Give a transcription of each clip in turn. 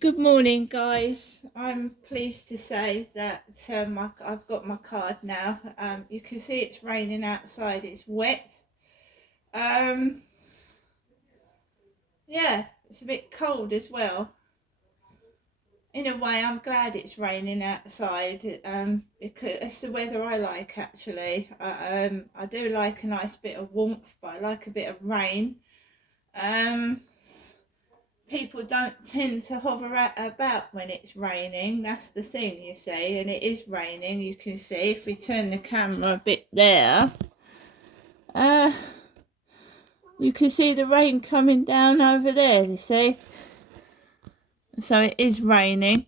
Good morning, guys. I'm pleased to say that I've got my card now. You can see it's raining outside. It's wet. Um, yeah, it's a bit cold as well. In a way, I'm glad it's raining outside. Because it's the weather I like actually. I do like a nice bit of warmth, but I like a bit of rain. Um, People don't tend to hover about when it's raining. That's the thing, you see, and it is raining. You can see if we turn the camera a bit there, uh, you can see the rain coming down over there, you see. So it is raining.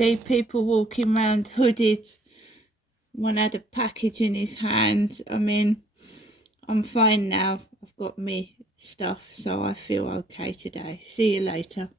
see people walking around hooded. One had a package in his hand. I mean, I'm fine now. I've got me stuff, so I feel okay today. See you later.